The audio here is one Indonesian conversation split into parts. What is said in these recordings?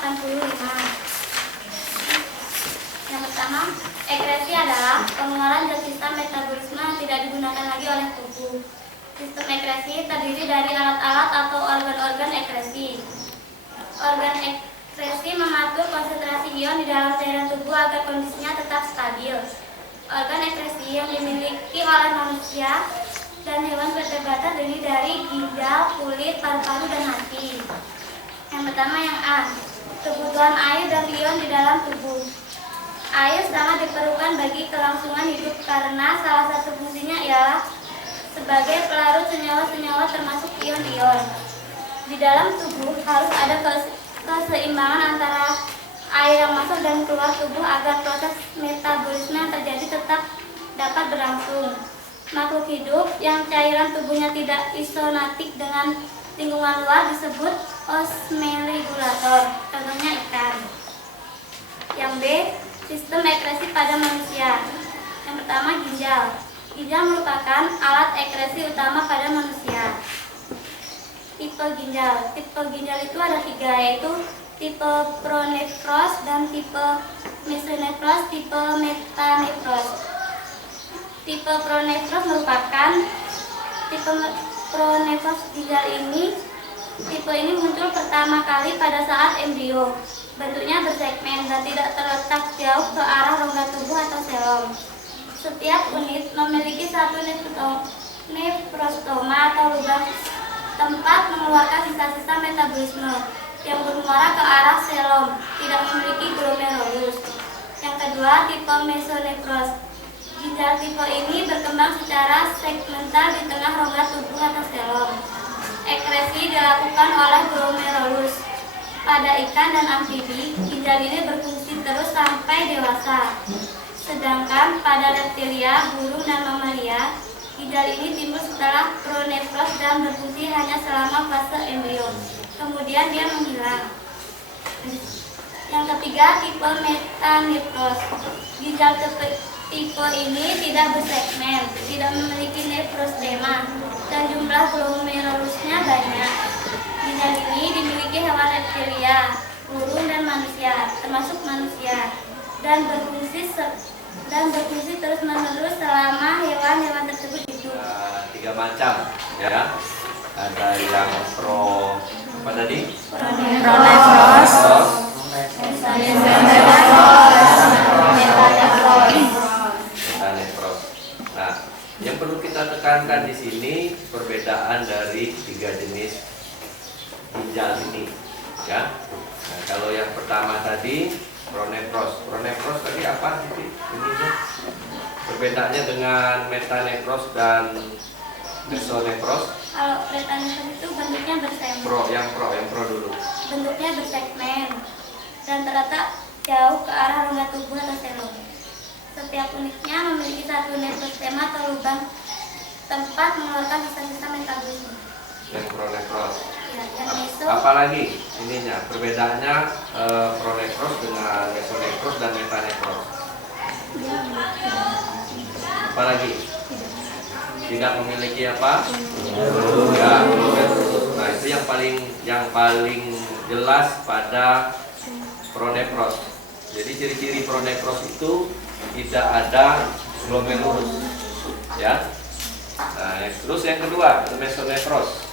85. Yang pertama, ekresi adalah pengeluaran zat sisa metabolisme yang tidak digunakan lagi oleh tubuh. Sistem ekresi terdiri dari alat-alat atau organ-organ ekresi. Organ ekresi mengatur konsentrasi ion di dalam cairan tubuh agar kondisinya tetap stabil. Organ ekresi yang dimiliki oleh manusia dan hewan vertebrata terdiri dari ginjal, kulit, paru-paru, dan hati. Yang pertama yang A, kebutuhan air dan ion di dalam tubuh. Air sangat diperlukan bagi kelangsungan hidup karena salah satu fungsinya ialah sebagai pelarut senyawa-senyawa termasuk ion-ion. Di dalam tubuh harus ada keseimbangan antara air yang masuk dan keluar tubuh agar proses metabolisme yang terjadi tetap dapat berlangsung. Makhluk hidup yang cairan tubuhnya tidak isonatik dengan lingkungan luar disebut osmoregulator, contohnya ikan. Yang B, sistem ekresi pada manusia. Yang pertama ginjal. Ginjal merupakan alat ekresi utama pada manusia. Tipe ginjal. Tipe ginjal itu ada 3, yaitu tipe pronefros dan tipe mesonefros, tipe metanefros. Tipe pronefros merupakan tipe pronefros ginjal ini. Tipe ini muncul pertama kali pada saat embrio. Bentuknya bersegmen dan tidak terletak jauh ke arah rongga tubuh atau selom. Setiap unit memiliki satu nefrostoma atau lubang tempat mengeluarkan sisa-sisa metabolisme yang bermuara ke arah selom, tidak memiliki glomerulus. Yang kedua, tipe mesonefros. Ginjal tipe ini berkembang secara segmental di tengah rongga tubuh atau selom. Ekresi dilakukan oleh glomerulus. Pada ikan dan amfibi, ginjal ini berfungsi terus sampai dewasa. Sedangkan pada reptilia, burung, dan mamalia, ginjal ini timbul setelah pronefros dan berfungsi hanya selama fase embrio. Kemudian dia menghilang. Yang ketiga, tipe metanefros. Ginjal tipe ini tidak bersegmen, tidak memiliki nefrostema, dan jumlah glomerulusnya banyak. Ginjal ini dimiliki hewan reptilia, burung, dan manusia, termasuk manusia, dan berfungsi terus-menerus selama hewan-hewan tersebut hidup. 3 macam, ya. Ada yang apa tadi? Pronefros, metanefros. Nah, yang perlu kita tekankan di sini perbedaan dari 3 jenis ginjal ini, ya. Nah, kalau yang pertama tadi pronefros. Pronefros tadi apa sih ininya? Perbedaannya dengan metanefros dan mesonefros. Kalau metanefros itu bentuknya bersegmen. Yang pro dulu. Bentuknya bersegmen dan terletak jauh ke arah rongga tubuh atau selom. Setiap unitnya memiliki satu nefrostema atau lubang tempat mengeluarkan sisa-sisa metabolisme. Yang pronefros. Ya, yang meso. Apalagi ininya perbedaannya pronefros dengan mesonefros dan metanefros. Apalagi tidak memiliki apa? Ya, nah itu yang paling jelas pada pronefros. Jadi ciri-ciri pronefros itu tidak ada glomerulus, ya. Nah, terus yang kedua mesonefros.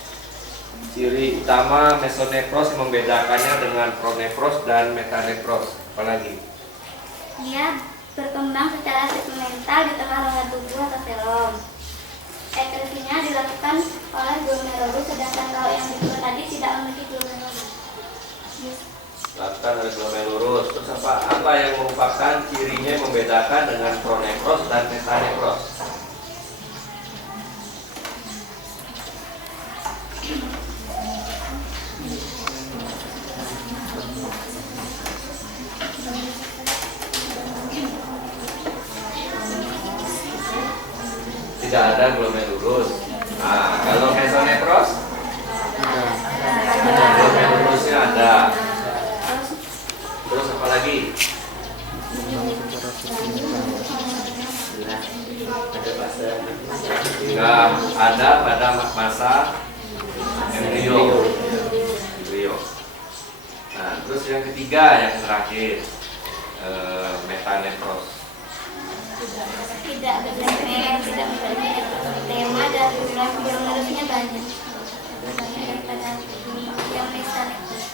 Ciri utama mesonefros membedakannya dengan pronefros dan metanefros. Apalagi? Dia berkembang secara segmental di tengah rongga tubuh atau selom. Ekresinya dilakukan oleh glomerulus, sedangkan kalau yang kedua tadi tidak memiliki glomerulus. Dilakukan oleh glomerulus. Terus apa yang merupakan cirinya membedakan dengan pronefros dan metanefros? Tidak ada glomerulus. Nah, kalau mesonefros glomerulusnya ada. Terus apa lagi? Nggak ada pada masa embrio. Nah, Terus yang ketiga, yang terakhir, metanefros. Tidak bersegmen, tidak memiliki tema dan jumlah penulisnya banyak daripada yang metanefros.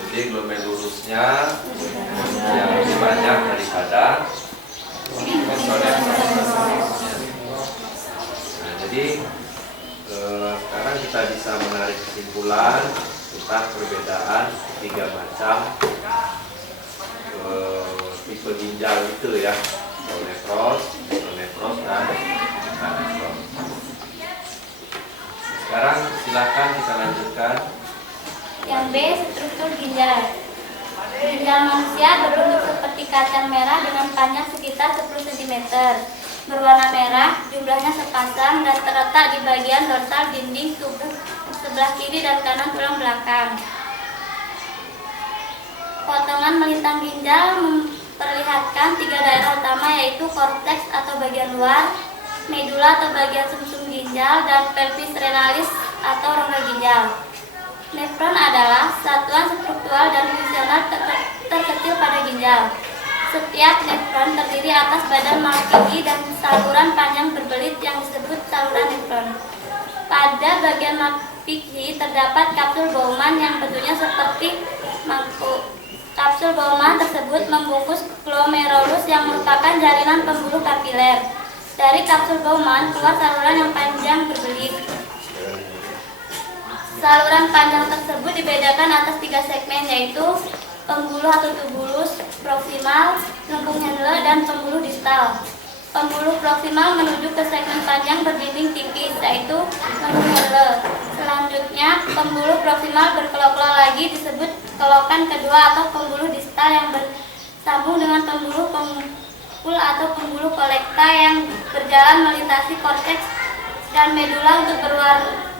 Jadi glomerulusnya yang lebih banyak daripada metanefros. Nah, jadi sekarang kita bisa menarik kesimpulan tentang perbedaan tiga macam tipe ginjal itu ya, glomerulus, metanefros, dan metanefros. Sekarang silakan kita lanjutkan. Yang B, struktur ginjal. Ginjal manusia berbentuk seperti kacang merah dengan panjang sekitar 10 cm, berwarna merah, jumlahnya sepasang dan terletak di bagian dorsal dinding tubuh sebelah kiri dan kanan tulang belakang. Potongan melintang ginjal memperlihatkan tiga daerah utama, yaitu korteks atau bagian luar, medula atau bagian sumsum ginjal, dan pelvis renalis atau rongga ginjal. Nefron adalah satuan struktural dan fungsional terkecil pada ginjal. Setiap nefron terdiri atas badan Malpighi dan saluran panjang berbelit yang disebut saluran nefron. Pada bagian Malpighi terdapat kapsul Bowman yang bentuknya seperti mangkuk. Kapsul Bowman tersebut membungkus glomerulus yang merupakan jaringan pembuluh kapiler. Dari kapsul Bowman keluar saluran yang panjang berbelit. Saluran panjang tersebut dibedakan atas 3 segmen, yaitu pembuluh atau tubulus, proksimal, lengkung Henle, dan pembuluh distal. Pembuluh proksimal menuju ke segmen panjang berdinding tipis, yaitu lengkung Henle. Selanjutnya, pembuluh proksimal berkelok-kelok lagi disebut kelokan kedua atau pembuluh distal yang bersambung dengan pembuluh pengepul atau pembuluh kolekta yang berjalan melintasi korteks dan medula untuk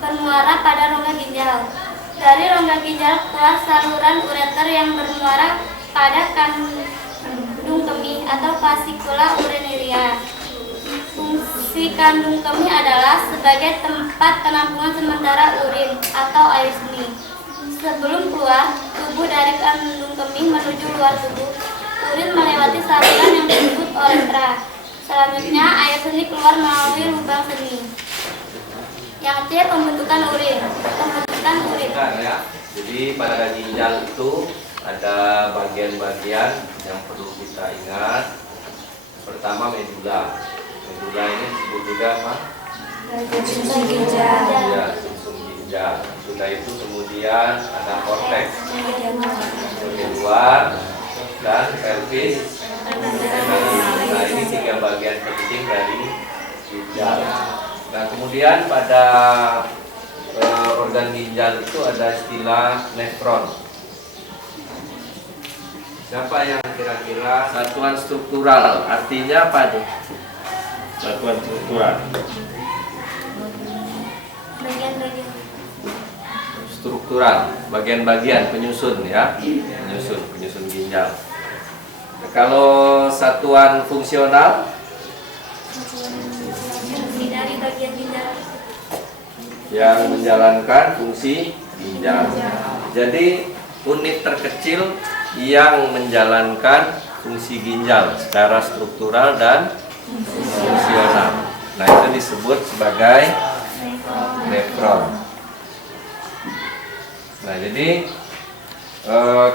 bermuara pada rongga ginjal. Dari rongga ginjal keluar saluran ureter yang bermuara pada kandung kemih atau vasikula urinaria. Fungsi kandung kemih adalah sebagai tempat penampungan sementara urin atau air seni. Sebelum keluar tubuh dari kandung kemih menuju luar tubuh, urin melewati saluran yang disebut uretra. Selanjutnya air seni keluar melalui lubang seni. Yang C, pembentukan urin. Pembentukan urin. Ya. Jadi pada ginjal itu ada bagian-bagian yang perlu kita ingat. Pertama, medula. Medula ini disebut juga apa? Sumsum ginjal. Ya, sumsum ginjal. Sudah itu kemudian ada korteks bagian luar dan pelvis. Nah, ini 3 bagian penting dari ginjal. Nah, kemudian pada organ ginjal itu ada istilah nefron. Siapa yang kira-kira satuan struktural? Artinya apa tuh? Satuan struktural. Bagian-bagian. Struktural, bagian-bagian penyusun ya, penyusun ginjal. Nah, kalau satuan fungsional Dari bagian ginjal yang menjalankan fungsi ginjal. Jadi unit terkecil yang menjalankan fungsi ginjal secara struktural dan fungsional. Nah, itu disebut sebagai nefron. Nah, jadi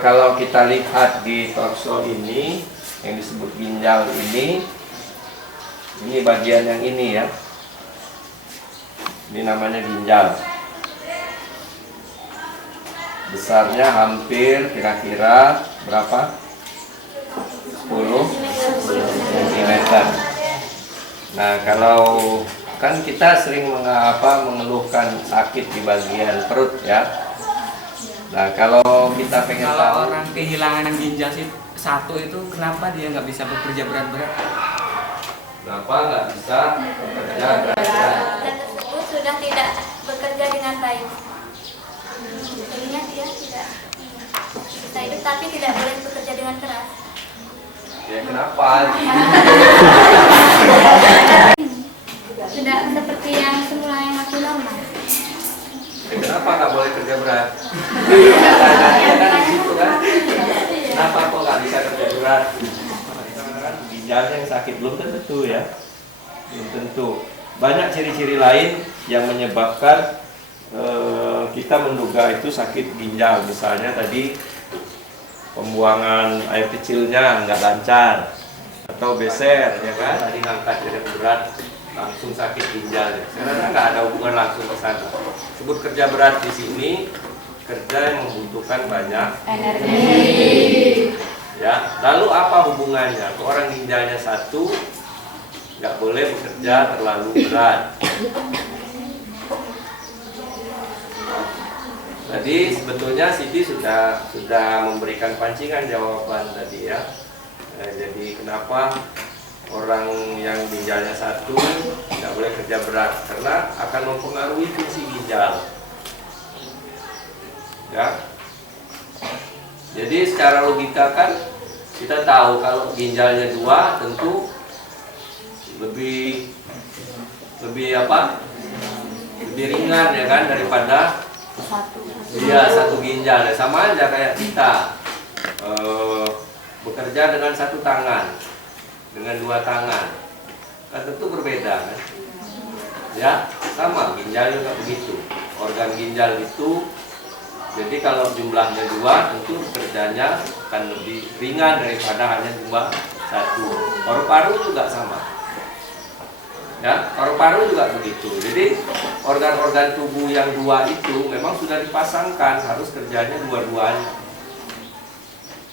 kalau kita lihat di torso ini yang disebut ginjal ini bagian yang ini ya. Ini namanya ginjal. Besarnya hampir kira-kira berapa? 10 cm. Nah, kalau kan kita sering mengeluhkan sakit di bagian perut ya. Nah, kalau kita pengen tahu Kalau orang kehilangan ginjal satu itu kenapa dia nggak bisa bekerja berat-berat? kenapa nggak bisa bekerja berat-berat? tersebut sudah tidak bekerja dengan baik. Jadinya dia tidak bisa hidup, tapi tidak boleh bekerja dengan keras. Ya kenapa? Tidak seperti yang semula yang masih normal. Ya, kenapa nggak boleh kerja berat? pertanyaannya kan di situ kan. Kenapa kok nggak bisa kerja berat? Kan ginjalnya yang sakit belum tentu ya, belum tentu. Banyak ciri-ciri lain yang menyebabkan kita menduga itu sakit ginjal. Misalnya tadi pembuangan air kecilnya nggak lancar atau beser, ya kan? Tadi ngangkat berat berat langsung sakit ginjal. Karena nggak ada hubungan langsung ke sana. Sebut kerja berat di sini kerja yang membutuhkan banyak energi. Ya, lalu apa hubungannya? Orang ginjalnya satu nggak boleh bekerja terlalu berat. Tadi sebetulnya Siti sudah memberikan pancingan jawaban tadi ya. Jadi kenapa orang yang ginjalnya satu tidak boleh kerja berat? Karena akan mempengaruhi fungsi ginjal. Ya. Jadi secara logika kan kita tahu kalau ginjalnya dua tentu lebih apa? Lebih ringan ya kan daripada satu ginjal. Ya, sama aja kayak kita bekerja dengan satu tangan, dengan dua tangan, kan tentu berbeda kan? Ya, sama ginjal juga begitu. Organ ginjal itu, jadi kalau jumlahnya dua, tentu kerjanya akan lebih ringan daripada hanya jumlah satu. Paru-paru juga sama. Ya, paru-paru juga begitu. Jadi organ-organ tubuh yang dua itu memang sudah dipasangkan harus kerjanya dua-duanya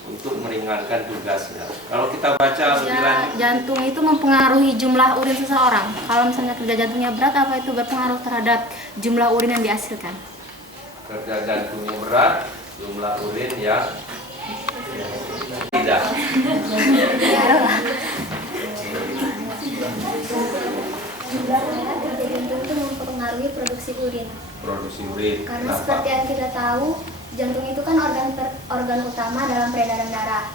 untuk meringankan tugasnya. Kalau kita baca jantung itu mempengaruhi jumlah urin seseorang. Kalau misalnya kerja jantungnya berat, apa itu berpengaruh terhadap jumlah urin yang dihasilkan? Kerja jantungnya berat, jumlah urin ya tidak. Kerja jantung itu mempengaruhi produksi urin. Produksi urin. Karena Kenapa? seperti yang kita tahu, jantung itu kan organ utama dalam peredaran darah.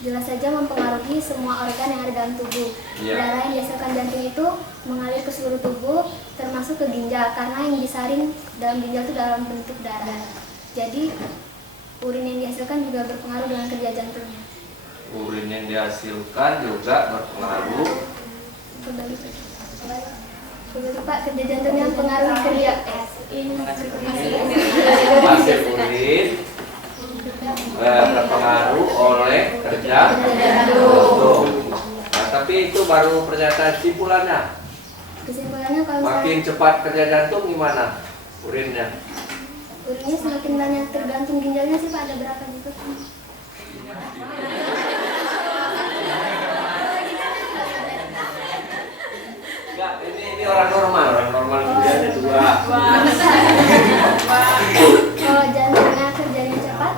Jelas saja mempengaruhi semua organ yang ada dalam tubuh. Iya. Darah yang dihasilkan jantung itu mengalir ke seluruh tubuh, termasuk ke ginjal, karena yang disaring dalam ginjal itu dalam bentuk darah. Jadi urin yang dihasilkan juga berpengaruh dengan kerja jantungnya. Urin yang dihasilkan juga berpengaruh. Begitu Pak, kerja jantungnya mempengaruhi kerja Hasil urin terpengaruh oleh kerja jantung. Nah, tapi itu baru pernyataan kesimpulannya. Kesimpulannya kalau Makin cepat kerja jantung gimana urinnya? urinnya semakin banyak, tergantung ginjalnya sih Pak, ada berapa gitu. Enggak, ini orang normal kerjanya dua. Kalau jantungnya kerjanya cepat,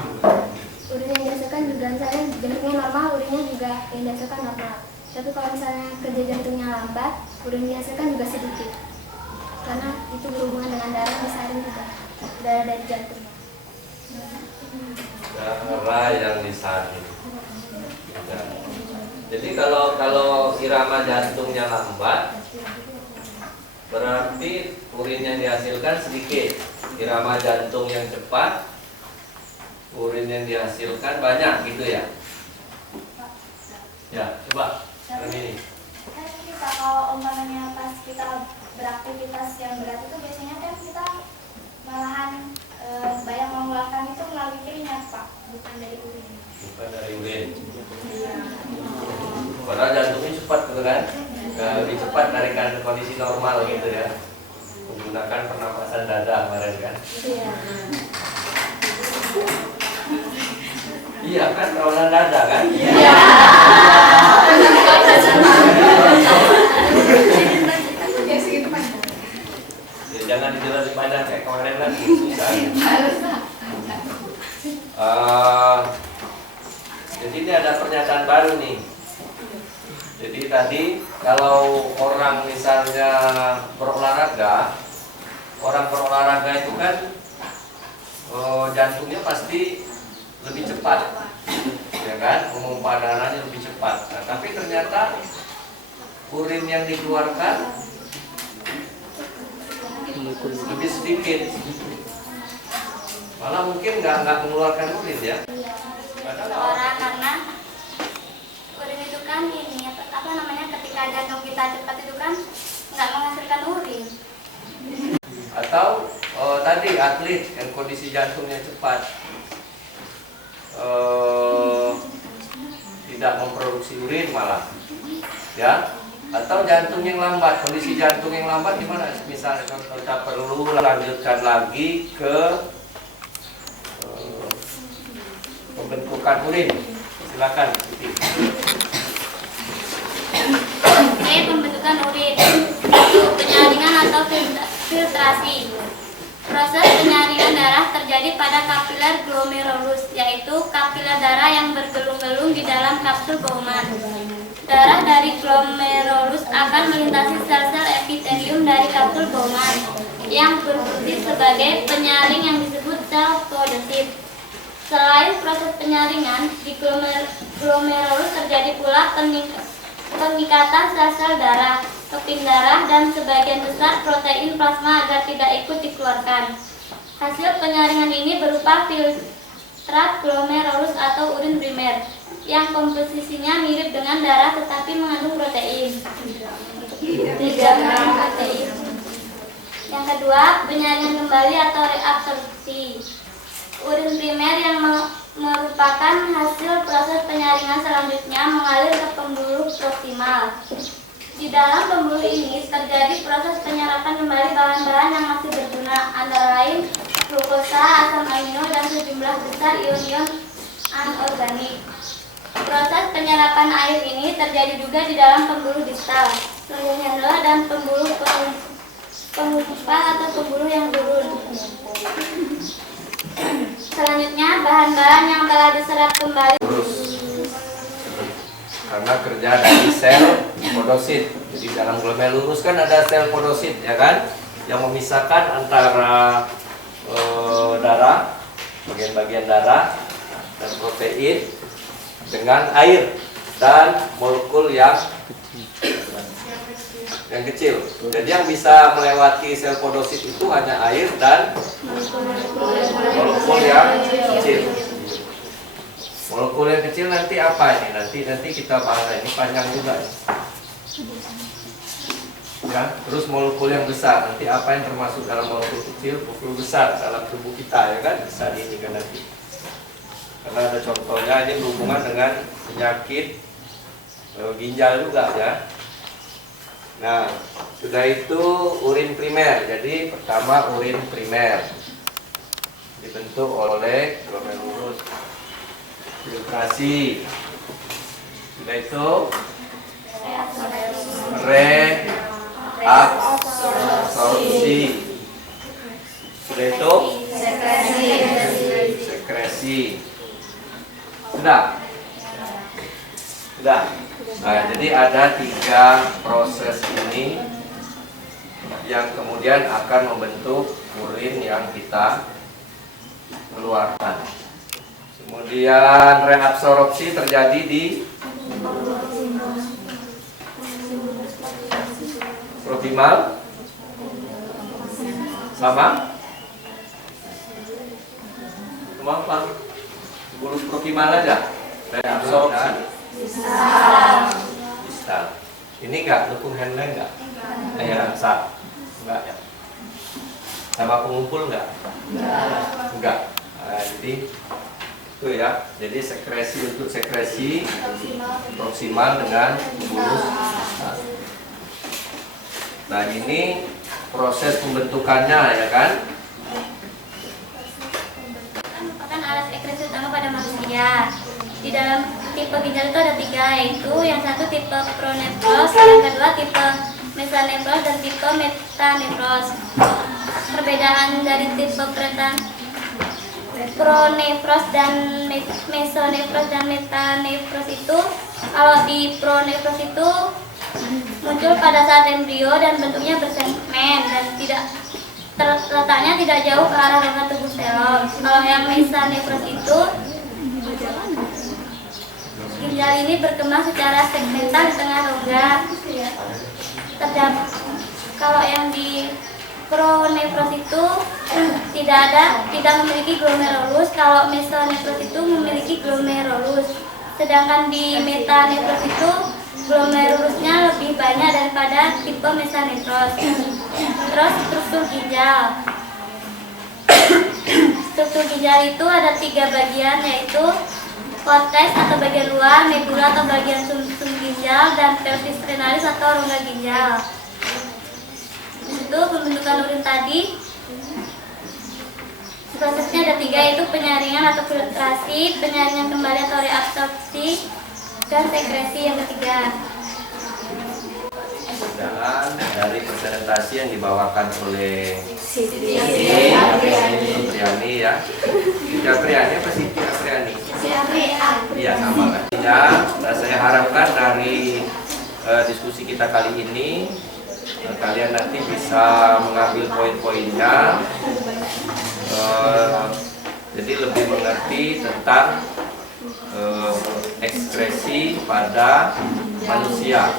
urin yang dihasilkan juga misalnya jantungnya normal, urinnya juga yang dihasilkan normal. Tapi kalau misalnya kerja jantungnya lambat, urin yang dihasilkan juga sedikit. Karena itu berhubungan dengan darah yang disaring juga, darah dari jantungnya. Darah yang disaring. Jadi kalau irama jantungnya lambat, berarti urin yang dihasilkan sedikit. Irama jantung yang cepat, urin yang dihasilkan banyak gitu ya. Ya, coba ini. Kan kita kalau umpamanya pas kita beraktivitas yang berat itu biasanya kan kita malahan banyak mengeluarkan itu melalui keringat Pak, bukan dari urin. Bukan dari urin. Padahal jantungnya cepat gitu kan? Lebih cepat dari kondisi normal gitu ya. Menggunakan pernapasan dada kemarin kan? Iya kan, pernapasan dada kan? Iya. Ya, jangan dijelas panjang kayak kemarin lagi, susah. Jadi ini ada pernyataan baru nih. Jadi tadi kalau orang misalnya berolahraga, orang berolahraga itu kan jantungnya pasti lebih cepat, ya kan? Pemompa darahnya lebih cepat. Nah, tapi ternyata urin yang dikeluarkan lebih sedikit. Malah mungkin nggak mengeluarkan urin ya. Seorang karena urin itu kan ini apa namanya, ketika jantung kita cepat itu kan nggak menghasilkan urin. Atau tadi atlet yang kondisi jantungnya cepat tidak memproduksi urin malah, ya. Atau jantung yang lambat, kondisi jantung yang lambat gimana? Misalnya kalau kita perlu lanjutkan lagi ke pembentukan urin, silakan. Oke, pembentukan urin, penyaringan atau filtrasi. Proses penyaringan darah terjadi pada kapiler glomerulus, yaitu kapiler darah yang bergelung-gelung di dalam kapsul Bowman. Darah dari glomerulus akan melintasi sel-sel epitelium dari kapsul Bowman yang berfungsi sebagai penyaring yang disebut sel podosit. Selain proses penyaringan, di glomerulus terjadi pula pengikatan sel-sel darah, keping darah, dan sebagian besar protein plasma agar tidak ikut dikeluarkan. Hasil penyaringan ini berupa filtrat glomerulus atau urin primer yang komposisinya mirip dengan darah tetapi mengandung protein. 3 gram protein. Yang kedua, penyaringan kembali atau reabsorpsi. Urin primer yang merupakan hasil proses penyaringan selanjutnya mengalir ke pembuluh proksimal. Di dalam pembuluh ini terjadi proses penyerapan kembali bahan-bahan yang masih berguna, antara lain glukosa, asam amino, dan sejumlah besar ion-ion anorganik. Proses penyerapan air ini terjadi juga di dalam pembuluh distal, hendla, dan pembuluh pengumpa atau pembuluh yang turun. Selanjutnya, bahan-bahan yang telah diserap kembali Karena kerja dari sel podosit. Jadi dalam glomerulus kan ada sel podosit, ya kan, yang memisahkan antara darah, bagian-bagian darah dan protein dengan air dan molekul yang kecil. Jadi yang bisa melewati sel podosit itu hanya air dan molekul yang kecil. Molekul yang kecil nanti apa ini? Nanti kita bahas, ini panjang juga. Ya, terus molekul yang besar, nanti apa yang termasuk dalam molekul kecil, molekul besar dalam tubuh kita, ya kan? Bisa ini kan nanti. Karena ada contohnya, ini berhubungan dengan penyakit ginjal juga, ya. Nah, sudah itu urin primer. Jadi pertama urin primer dibentuk oleh glomerulus, filtrasi. Sudah itu reabsorpsi. Sudah itu sekresi. Sudah. Nah, jadi ada 3 proses ini yang kemudian akan membentuk urin yang kita keluarkan. Kemudian reabsorpsi terjadi di proximal, sama apa? Pembuluh proximal aja. Reabsorpsi distal. Ini enggak dukung handle enggak? Ya, enggak ya. Sama pengumpul enggak? Enggak. Nah, jadi itu ya. Jadi sekresi, untuk sekresi proksimal dengan pembuluh. Nah, ini proses pembentukannya, ya kan? merupakan alat sekresi utama pada manusia. Di dalam tipe ginjal itu ada 3, yaitu yang satu tipe pronefros, yang kedua tipe mesanefros, dan tipe metanefros. Perbedaan dari tipe pronefros dan mesonefros dan metanefros itu, kalau di pronefros itu muncul pada saat embrio dan bentuknya bersegmen dan letaknya tidak jauh ke arah rongga tubuh selol. Kalau yang mesanefros itu, ginjal ini berkembang secara segmental di tengah rongga. Kalau yang di makronefros itu tidak memiliki glomerulus, kalau mesonefros itu memiliki glomerulus. Sedangkan di metanefros itu glomerulusnya lebih banyak daripada tipe mesanefros. Terus struktur ginjal. Struktur ginjal itu ada 3 bagian, yaitu korteks atau bagian luar, medula atau bagian sumsum ginjal, dan pelvis renalis atau rongga ginjal. Itu pembentukan urin tadi. Prosesnya ada 3, yaitu penyaringan atau filtrasi, penyaringan kembali atau reabsorpsi, dan sekresi yang ketiga. Dan dari presentasi yang dibawakan oleh Siti Apriani ya. Siti Apriani apa Siti Apriani? Iya sama kan. Ya, saya harapkan dari diskusi kita kali ini kalian nanti bisa mengambil poin-poinnya, jadi lebih mengerti tentang ekskresi pada manusia,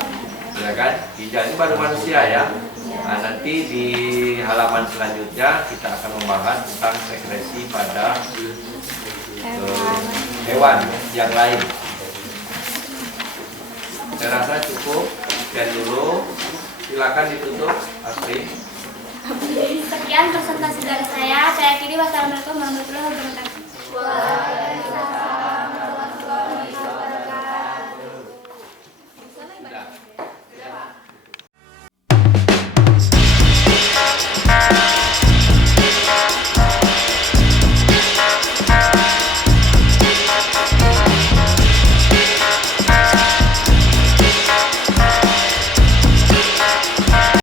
ya kan? Ginjal ini baru manusia ya. Nah, nanti di halaman selanjutnya kita akan membahas tentang sekresi pada hewan yang lain. Saya rasa cukup. Sekian dulu. Silakan ditutup, Astri. Sekian presentasi dari saya. Saya akhiri. Wassalamualaikum warahmatullahi wabarakatuh.